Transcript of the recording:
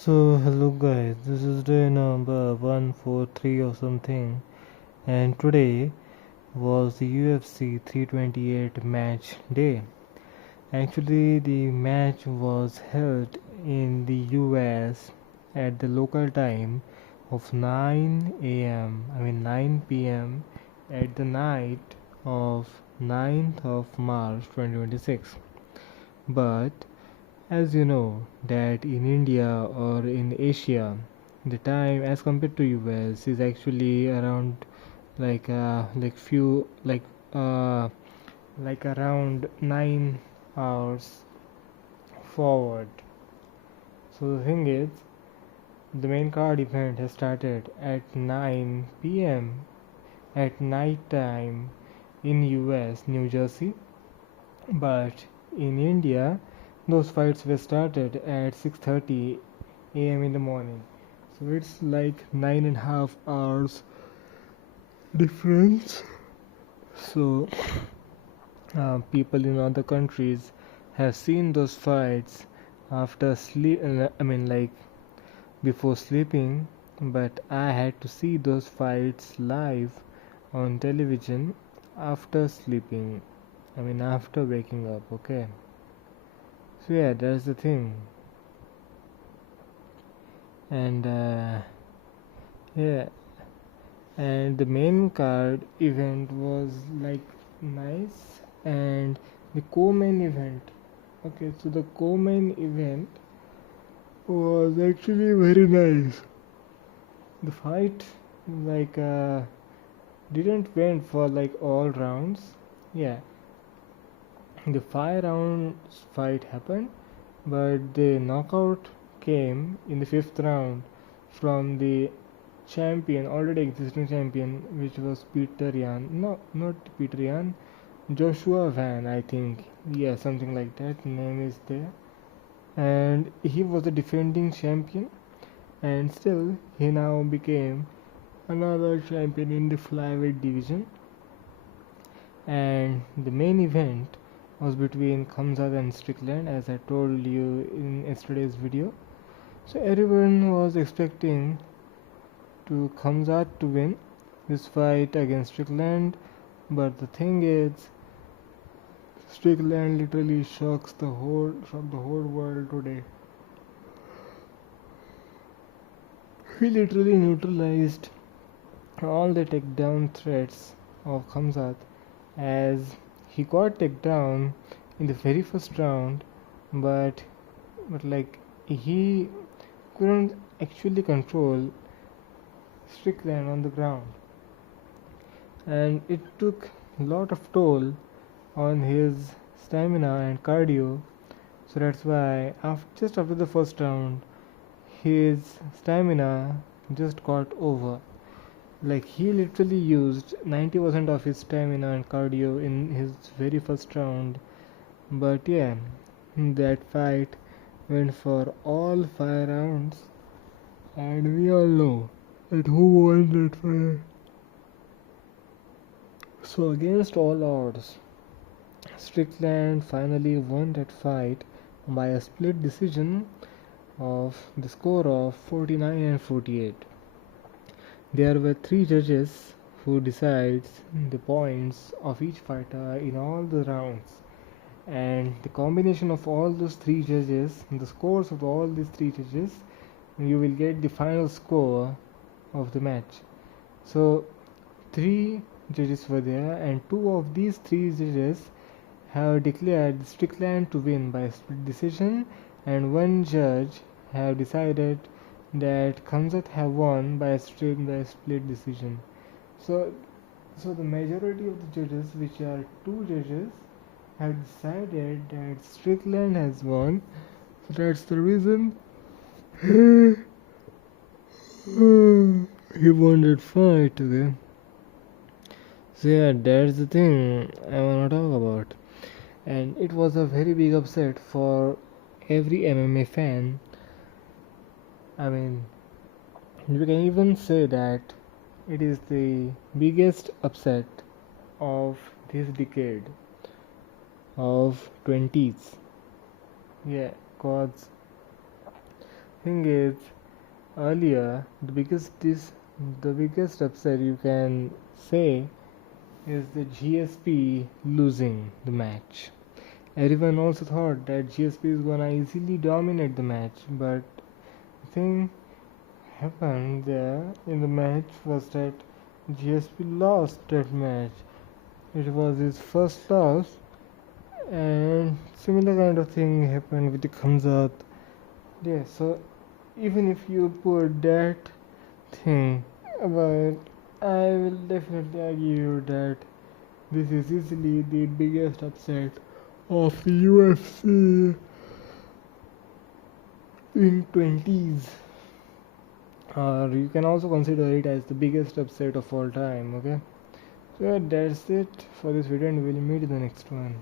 So hello guys, this is day number 143 or something, and today was the UFC 328 match day. Actually the match was held in the US at the local time of 9 p.m. at the night of 9th of March 2026. But as you know that in India or in Asia, the time as compared to US is actually around few uh like around 9 hours forward. So the thing is, the main card event has started at 9 p.m. at night time in US, New Jersey, but in India, those fights were started at 6:30 a.m. in the morning. So it's like 9.5 hours difference. So people in other countries have seen those fights after sleep. Before sleeping, but I had to see those fights live on television after sleeping. After waking up. Okay. So yeah, that's the thing. And yeah, and the main card event was like nice, and the co-main event. Okay, so the co-main event was actually very nice. The fight like didn't went for like all rounds. Yeah, the 5 rounds fight happened, but the knockout came in the fifth round from the champion, already existing champion, which was Peter Yan. No, not Peter Yan. Joshua Van, I think. Yeah, something like that. Name is there. And he was the defending champion, and still he now became another champion in the flyweight division. And the main event was between Khamzat and Strickland, as I told you in yesterday's video. So everyone was expecting to Khamzat to win this fight against Strickland, but the thing is, Strickland literally shocked the whole world today. He literally neutralized all the takedown threats of Khamzat, as he got takedown in the very first round, but he couldn't actually control Strickland on the ground, and it took a lot of toll on his stamina and cardio. So that's why just after the first round, his stamina just got over. Like he literally used 90% of his stamina and cardio in his very first round. But yeah, that fight went for all 5 rounds, and we all know that who won that fight. So against all odds, Strickland finally won that fight by a split decision of the score of 49 and 48. There were three judges who decides the points of each fighter in all the rounds, and the combination of all those three judges, the scores of all these three judges, you will get the final score of the match. So three judges were there, and two of these three judges have declared Strickland to win by split decision, and one judge have decided that Khamzat have won by split decision. So, so the majority of the judges, which are two judges, have decided that Strickland has won. So that's the reason he won that fight. Okay. So yeah, that's the thing I wanna talk about. And it was a very big upset for every MMA fan. I mean, you can even say that it is the biggest upset of this decade of 20s. Yeah, cause Thing is, earlier the biggest upset you can say is the GSP losing the match. Everyone also thought that GSP is gonna easily dominate the match, but the thing happened there in the match was that GSP lost that match. It was his first loss, and similar kind of thing happened with the Khamzat. Yeah, so even if you put that thing, but I will definitely argue that this is easily the biggest upset of the UFC in 20s, or you can also consider it as the biggest upset of all time. Okay, so that's it for this video, and we'll meet in the next one.